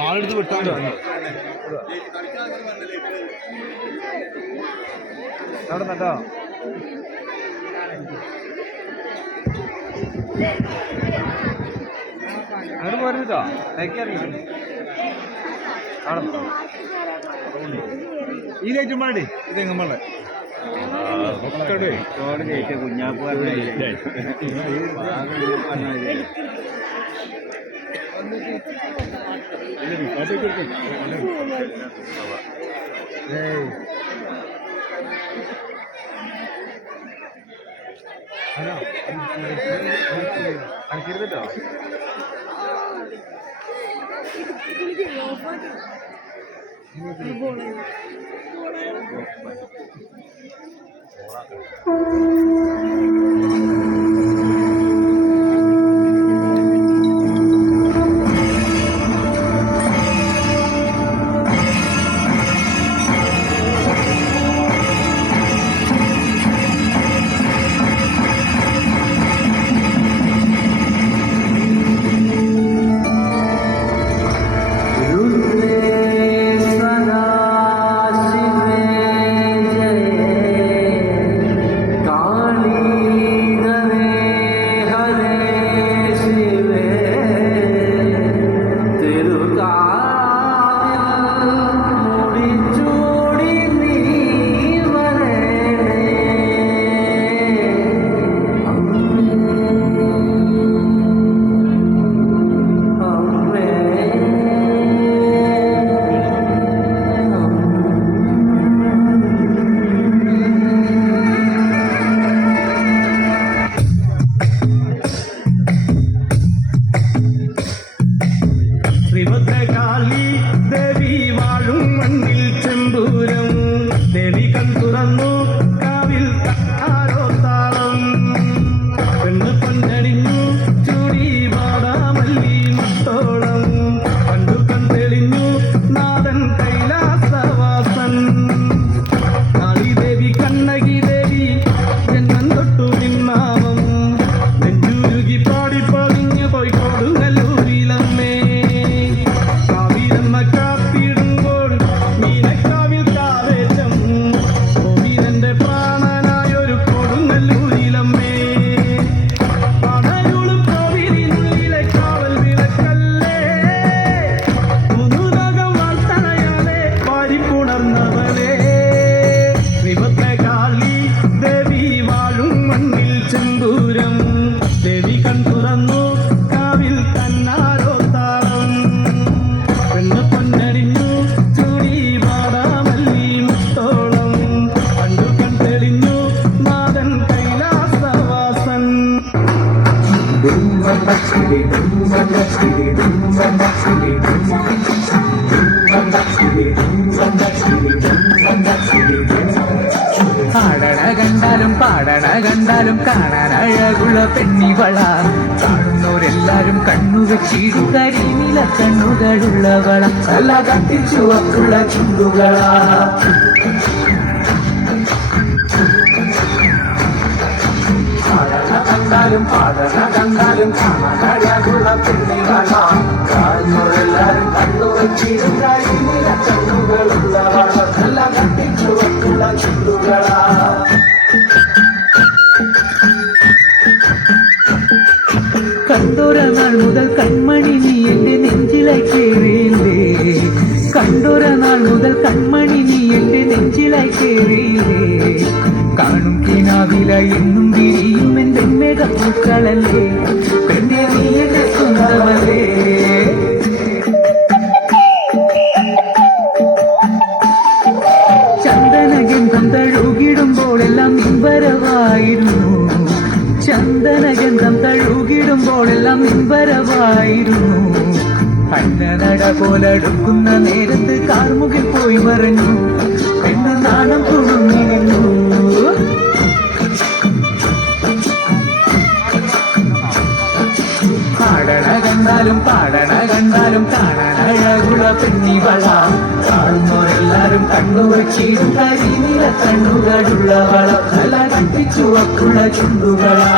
ആളെടുത്ത് വിട്ടാൽ നടന്നോ അങ്ങനെ പോരുന്നിട്ടോ തയ്ക്കാറില്ല ആണോ ഈ ലൈറ്റും പാടി. ഇത് കുഞ്ഞാപ്പ് ഏയ് ഹലോ അനക്കിരുന്നിട്ടോ ശ്രീഭദ്രകാളി പാടണ കണ്ടാലും പാടണ കണ്ടാലും കാണാൻ അഴകുള്ള പെണ്ണിവള. കാണുന്നവരെല്ലാരും കണ്ണു വെച്ചിടും കരിനില കണ്ണുകളുള്ളവള. നല്ല കത്തിച്ചുവക്കുള്ള ചുണ്ടുകളാ. കണ്ടാലും പാടണ കണ്ടാലും കാണാൻ അഴകുള്ള പെണ്ണിവള കാണുന്നവരെല്ലാരും കണ്ണു വെച്ചിടും കരിനില കണ്ണുകളുള്ളവള നല്ല കത്തിച്ചുവക്കുള്ള ചുണ്ടുകളാ. കണ്ടോര നാൾ മുതൽ കൺമണി നീ എന്റെ നെഞ്ചിലായി കേറിയില്ലേ? കണ്ടോര നാൾ മുതൽ കൺമണി നീ എന്റെ നെഞ്ചിലായി കേറിയില്ലേ? കാണും കിനാവില എന്നും വിരിയും എന്റെ സ്വന്തമല്ലേ ചന്ദനഗന്ധം പോലെടുക്കുന്ന നേരത്ത് കാർമുകിൽ പോയി മറഞ്ഞു. പെണ്ണ് നാണം തുണുങ്ങിരുന്നു കണ്ടാലും പാടണ കണ്ടാലും കാണാൻ അഴകുള്ള പെണ്ണിവള കാണുന്നവരെല്ലാരും കണ്ണുവച്ചിടും കരിനില കണ്ണുകളുള്ളവള നല്ല കട്ടിച്ചുവക്കുള്ള ചുണ്ടുകളാ.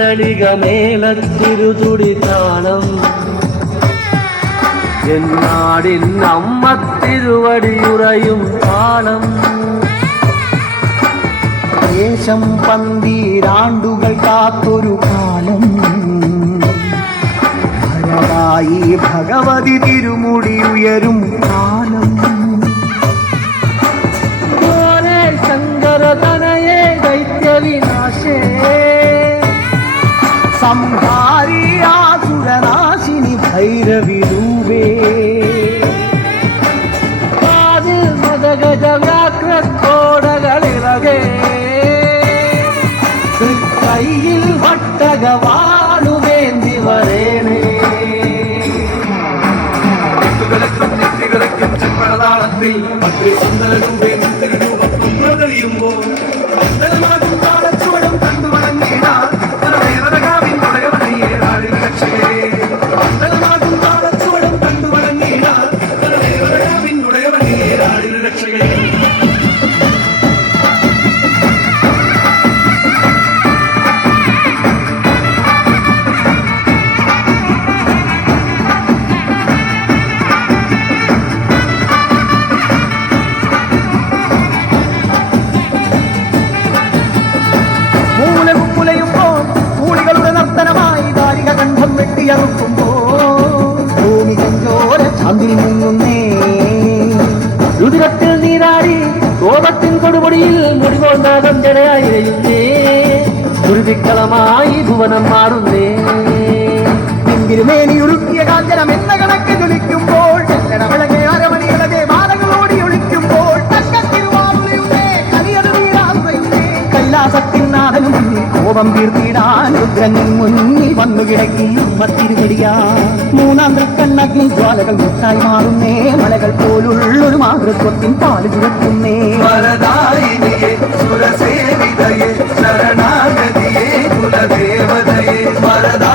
പിണ്ടം മേളത്തിരു തുടി താളം. എന്നാടിൻ അമ്മ തിരുവടിയുറയും താളം ദേശം പന്തീരാണ്ടുകൾ കാത്തൊരു കാലം. ഭരവായി ഭഗവതി തിരുമുടി ഉയരും കാലം. సంహారి ఆసురనాశిని భైరవి నువ్వే కాదు మదగజ వ్యాక్ర తోడగలిరగే கையில் வட்டக வாழுவேந்தி வரேனே. விளக்கும் செப்பழதாளத்தில் மற்ற சுந்தரனும் வேந்தனும் ஒப்பும் மதறியும் போல் കണ്ഠം വെട്ടിയറുക്കുമ്പോൾ ഭൂമി ചെഞ്ചോര ചാന്തിൽ രുതിരത്തിൽ നീരാടി കോപത്തിൻ കൊടുമുടിയിൽ മുടികൊണ്ടാകം ജടയായിരുന്നേ ദുർവിക്കളമായി ഭുവനം മാറുന്നേ. തിരുമേനി ഉരുക്കിയ കാഞ്ചനം എന്ന കണക്ക് ജ്വലിക്കുമ്പോൾ വിളകെ അരമണികളെ മാലകളോടി ഒളിക്കുമ്പോൾ തക്കത്തിരുവാറുകളുടെ പാപം തീർത്തിടാൻ രുദ്രനിൽ മുന്നിൽ വന്നു കിടക്കും അമ്മ തിരുവടിയാ മൂന്നാം തൃക്കണ്ണഗ്നി ജ്വാലകൾ മുട്ടായി മാറുന്നേ മലകൾ പോലുള്ളൊരു മാതൃത്വത്തിൻ പാല് ചുരത്തുന്നേ ശരണാഗതിയെ കുലദേവതയെ മരദാ